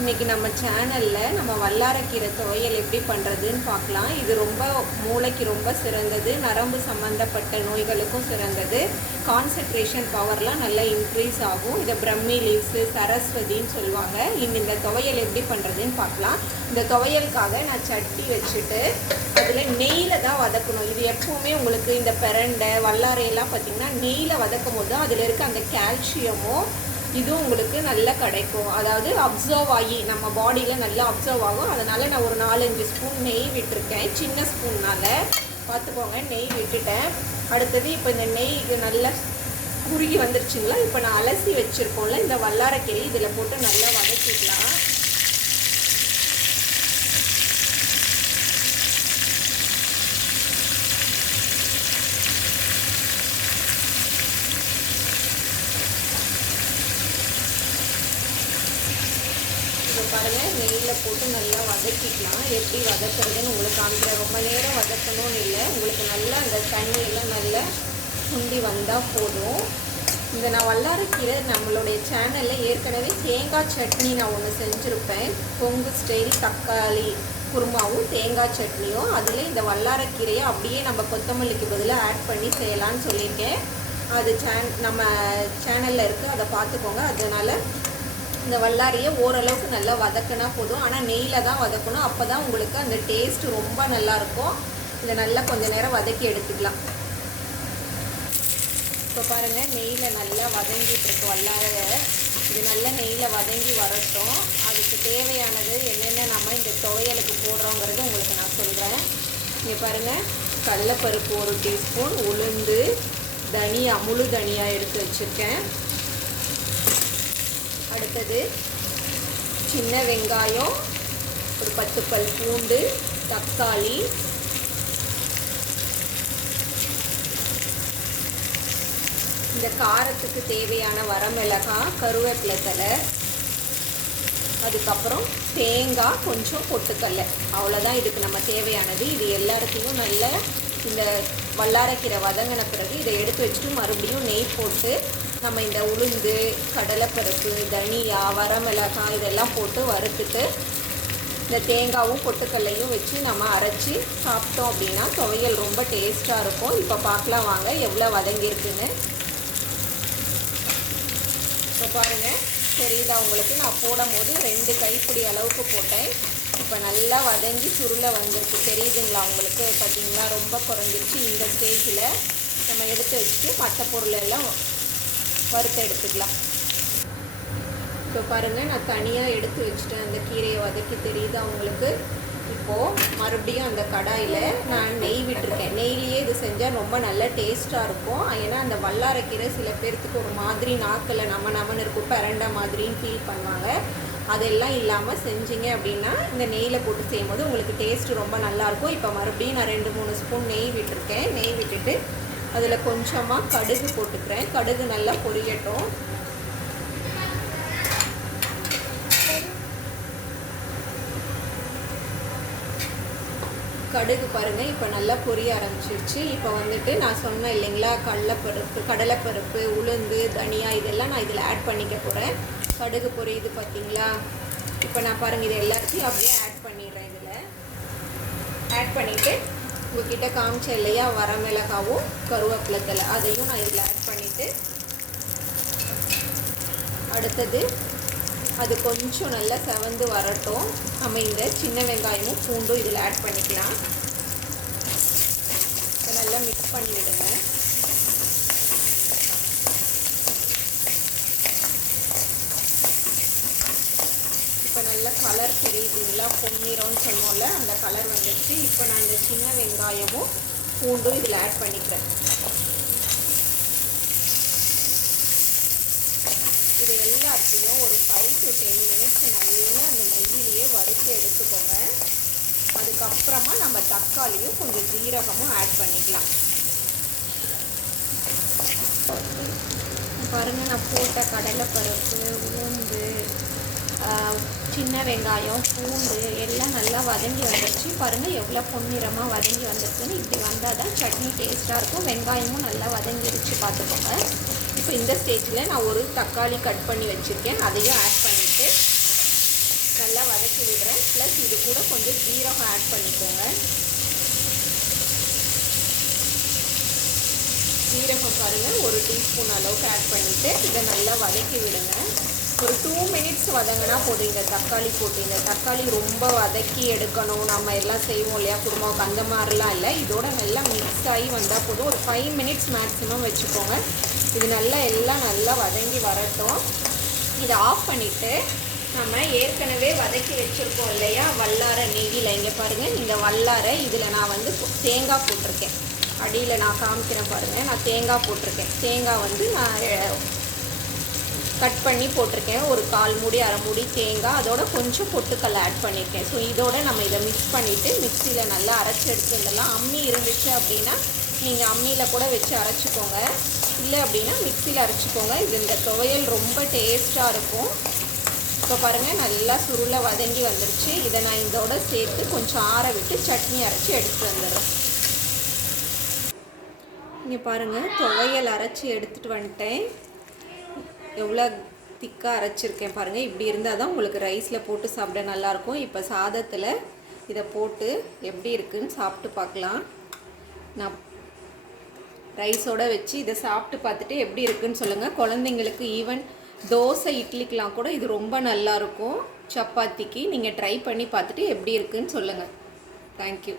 இன்றைக்கி நம்ம சேனலில் நம்ம வல்லாரக்கீரை துவையல் எப்படி பண்ணுறதுன்னு பார்க்கலாம். இது ரொம்ப மூளைக்கு ரொம்ப சிறந்தது, நரம்பு சம்மந்தப்பட்ட நோய்களுக்கும் சிறந்தது, கான்சன்ட்ரேஷன் பவர்லாம் நல்லா இன்க்ரீஸ் ஆகும். இதை பிரம்மி லீவ்ஸு, சரஸ்வதின்னு சொல்லுவாங்க. இந்த துவையல் எப்படி பண்ணுறதுன்னு பார்க்கலாம். இந்த துவையலுக்காக நான் சட்டி வச்சுட்டு அதில் நெய்யில் தான் வதக்கணும். இது எப்போவுமே உங்களுக்கு இந்த பிரண்டை வல்லாரையெல்லாம் பார்த்திங்கன்னா நெய்யில் வதக்கும் போது அதில் இருக்க அந்த கால்சியமும் இதுவும் உங்களுக்கு நல்லா கிடைக்கும். அதாவது அப்சர்வ் ஆகி நம்ம பாடியில் நல்லா அப்சர்வ் ஆகும். அதனால் நான் ஒரு 4-5 ஸ்பூன் நெய் விட்டுருக்கேன். சின்ன ஸ்பூன்னால் பார்த்துக்கோங்க, நெய் விட்டுட்டேன். அடுத்தது இப்போ இந்த நெய் நல்லா குறுகி வந்துருச்சுங்களா. இப்போ நான் அலசி வச்சுருக்கோம்ல இந்த வல்லாரக்கீரை இதில் போட்டு நல்லா வதக்கிக்கலாம். பாருங்கள், நெய்யில் போட்டு நல்லா வதக்கிக்கலாம். எப்படி வதக்குறதுன்னு உங்களுக்கு அந்த ரொம்ப நேரம் வதக்கணும்னு இல்லை, உங்களுக்கு நல்லா அந்த தண்ணியெல்லாம் நல்லா சுண்டி வந்தால் போதும். இந்த நான் வல்லாரக்கீரை நம்மளுடைய சேனலில் ஏற்கனவே தேங்காய் சட்னி நான் ஒன்று செஞ்சுருப்பேன். கொங்கு ஸ்டைல் தக்காளி குருமாவும் தேங்காய் சட்னியும். அதில் இந்த வல்லாரக்கீரையை அப்படியே நம்ம கொத்தமல்லிக்கு பதிலாக ஆட் பண்ணி செய்யலான்னு சொல்லியிருக்கேன். அது நம்ம சேனலில் இருக்குது, அதை பார்த்துக்கோங்க. அதனால் இந்த வல்லாரையை ஓரளவுக்கு நல்லா வதக்கினா போதும். ஆனால் நெய்யில் தான் வதக்கணும், அப்போ தான் உங்களுக்கு அந்த டேஸ்ட்டு ரொம்ப நல்லாயிருக்கும். இதை நல்லா கொஞ்சம் நேரம் வதக்கி எடுத்துக்கலாம். இப்போ பாருங்கள், நெய்யில் நல்லா வதங்கிட்டு இருக்கு வல்லாரை. இது நல்லா நெய்யில் வதங்கி வரட்டும். அதுக்கு தேவையானது என்னென்ன நம்ம இந்த துவையலுக்கு போடுறோங்கிறது உங்களுக்கு நான் சொல்கிறேன். இங்கே பாருங்கள், கடலைப்பருப்பு 1 டீஸ்பூன், உளுந்து, தனியா முழு தனியா எடுத்து வச்சுருக்கேன். அடுத்தது சின்ன வெங்காயம், ஒரு 10 பல் பூண்டு, தக்காளி, இந்த காரத்துக்கு தேவையான வரமிளகாய், கருவேப்பிலை தழை, அதுக்கப்புறம் தேங்காய், கொஞ்சம் பொட்டுக்கடலை. அவ்வளோதான் இதுக்கு நம்ம தேவையானது. இது எல்லாத்தையும் நல்ல இந்த வல்லாரக்கீரை வதங்கின பிறகு இதை எடுத்து வச்சுட்டு மறுபடியும் நெய் போட்டு நம்ம இந்த உளுந்து, கடலைப்பருப்பு, தனியா, வரமிளகாய் இதெல்லாம் போட்டு வறுத்துட்டு இந்த தேங்காயும் பொட்டுக்கல்லையும் வச்சு நம்ம அரைச்சி சாப்பிட்டோம் அப்படின்னா துவையல் ரொம்ப டேஸ்ட்டாக இருக்கும். இப்போ பார்க்கலாம் வாங்க எவ்வளோ வதங்கியிருக்குன்னு. இப்போ பாருங்கள், தெரியுதா உங்களுக்கு? நான் போடும் போது 2 கைப்பிடி அளவுக்கு போட்டேன். இப்போ நல்லா வதங்கி சுருளை வந்திருக்கு, தெரியுதுங்களா உங்களுக்கு? பார்த்திங்களா, ரொம்ப குறைஞ்சிருச்சு. இந்த ஸ்டேஜில் நம்ம எடுத்து வச்சுட்டு மற்ற பொருளெல்லாம் வறுத்து எடுத்துக்கலாம். இப்போ பாருங்கள், நான் தனியாக எடுத்து வச்சுட்டேன் அந்த கீரையை வதக்கி, தெரியுதா உங்களுக்கு? இப்போது மறுபடியும் அந்த கடாயில் நான் நெய் விட்டுருக்கேன். நெய்லேயே இது செஞ்சால் ரொம்ப நல்ல டேஸ்ட்டாக இருக்கும். ஏன்னா அந்த வல்லாரக்கீரை சில பேர்த்துக்கு ஒரு மாதிரி நாக்கில் நமன்னு இருக்கும், பிரண்டை மாதிரின்னு ஃபீல் பண்ணுவாங்க. அதெல்லாம் இல்லாமல் செஞ்சிங்க அப்படின்னா இந்த நெய்யில் போட்டு செய்யும்போது உங்களுக்கு டேஸ்ட்டு ரொம்ப நல்லாயிருக்கும். இப்போ மறுபடியும் நான் 2-3 ஸ்பூன் நெய் விட்டுருக்கேன். நெய் விட்டுட்டு அதில் கொஞ்சமாக கடுகு போட்டுக்கிறேன். கடுகு நல்லா பொரியட்டும். கடுகு பாருங்கள் இப்போ நல்லா பொரிய ஆரம்பிச்சிருச்சு. இப்போ வந்துட்டு நான் சொன்னேன் இல்லைங்களா, கடலைப்பருப்பு, உளுந்து, தனியா இதெல்லாம் நான் இதில் ஆட் பண்ணிக்க போகிறேன். கடுகு பொரியுது பார்த்தீங்களா? இப்போ நான் பாருங்கள் இது எல்லாத்தையும் அப்படியே ஆட் பண்ணிடுறேன். இதில் ஆட் பண்ணிவிட்டு உங்கள்கிட்ட காமிச்சேன் இல்லையா வரமிளகாவும் கருவேப்பிலை தழை, அதையும் நான் இதில் ஆட் பண்ணிவிட்டு அடுத்தது அது கொஞ்சம் நல்லா செவந்து வரட்டும். நம்ம இந்த சின்ன வெங்காயமும் பூண்டும் இதில் ஆட் பண்ணிக்கலாம். நல்லா மிக்ஸ் பண்ணி விடுங்க. இப்போ நல்லா கலர் தெரியுதுங்களா, பொன்னிறம்னு சொன்னோம்ல, அந்த கலர் வந்துடுச்சு. இப்போ நான் இந்த சின்ன வெங்காயமும் பூண்டும் இதில் ஆட் பண்ணிக்கிறேன். இது எல்லாத்தையும் ஒரு 5 to 10 மினிட்ஸ் நல்லா அந்த நெய்யிலேயே வறுத்து எடுத்துக்கோங்க. அதுக்கப்புறமா நம்ம தக்காளியும் கொஞ்சம் ஜீரகமும் ஆட் பண்ணிக்கலாம். பாருங்கள், நான் போட்ட கடலைப்பருப்பு, உளுந்து, சின்ன வெங்காயம், பூண்டு எல்லாம் நல்லா வதங்கி வந்துடுச்சு. பாருங்கள் எவ்வளோ பொன்னிறமாக வதங்கி வந்துருக்குன்னு. இப்படி வந்தால் தான் சட்னி டேஸ்ட்டாக இருக்கும். வெங்காயமும் நல்லா வதங்கிடுச்சு, பார்த்துக்கோங்க. இப்போ இந்த ஸ்டேஜில் நான் ஒரு தக்காளி கட் பண்ணி வச்சுருக்கேன், அதையும் ஆட் பண்ணிவிட்டு வதக்கி விடுறேன். ப்ளஸ் இது கூட கொஞ்சம் ஜீரகம் ஆட் பண்ணிக்கோங்க. ஜீரகம் பாருங்கள் 1 டீஸ்பூன் அளவுக்கு ஆட் பண்ணிவிட்டு இதை நல்லா வதக்கி விடுங்க. ஒரு 2 மினிட்ஸ் வதங்கினா போதும். இந்த தக்காளி போட்டு, இந்த தக்காளி ரொம்ப வதக்கி எடுக்கணும், நம்ம எல்லாம் செய்வோம் இல்லையா குருமாவுக்கு, அந்த மாதிரிலாம் இல்லை. இதோட நல்லா மிக்ஸ் ஆகி வந்தால் போதும். ஒரு 5 மினிட்ஸ் மேக்ஸிமம் வச்சுக்கோங்க. இது நல்லா எல்லாம் நல்லா வதங்கி வரட்டும். இதை ஆஃப் பண்ணிவிட்டு நம்ம ஏற்கனவே வதக்கி வச்சுருக்கோம் இல்லையா வல்லாரை நெய்யில். இங்கே பாருங்கள், இந்த வல்லாரை இதில் நான் வந்து தேங்காய் போட்டிருக்கேன். அடியில் நான் காமிக்கிறேன் பாருங்கள், நான் தேங்காய் போட்டிருக்கேன். தேங்காய் வந்து நான் கட் பண்ணி போட்டிருக்கேன். ஒரு 1/4 மூடி 1/2 மூடி தேங்காய், அதோட கொஞ்சம் பொட்டுக்கல்லை ஆட் பண்ணியிருக்கேன். ஸோ இதோட நம்ம இதை மிக்ஸ் பண்ணிவிட்டு மிக்சியில் நல்லா அரைச்சி எடுத்துடலாம். அம்மி இருந்துச்சு அப்படின்னா நீங்கள் அம்மியில் கூட வச்சு அரைச்சிக்கோங்க, இல்லை அப்படின்னா மிக்சியில் அரைச்சிக்கோங்க. இது இந்த துவையல் ரொம்ப டேஸ்ட்டாக இருக்கும். இப்போ பாருங்கள் நல்லா சுருளை வதங்கி வந்துருச்சு. இதை நான் இதோட சேர்த்து கொஞ்சம் ஆற விட்டு சட்னி அரைச்சி எடுத்துகிட்டு வந்துடுறேன். இங்கே பாருங்கள் துவையல் அரைச்சி எடுத்துகிட்டு வந்துட்டேன். எவ்வளோ திக்காக அரைச்சிருக்கேன் பாருங்கள். இப்படி இருந்தால் தான் உங்களுக்கு ரைஸில் போட்டு சாப்பிட நல்லாயிருக்கும். இப்போ சாதத்தில் இதை போட்டு எப்படி இருக்குதுன்னு சாப்பிட்டு பார்க்கலாம். நான் ரைஸோடு வச்சு இதை சாப்பிட்டு பார்த்துட்டு எப்படி இருக்குதுன்னு சொல்லுங்கள். குழந்தைங்களுக்கு ஈவன் தோசை இட்லிக்கெலாம் கூட இது ரொம்ப நல்லாயிருக்கும். சப்பாத்திக்கு நீங்கள் ட்ரை பண்ணி பார்த்துட்டு எப்படி இருக்குதுன்னு சொல்லுங்கள். தேங்க்யூ.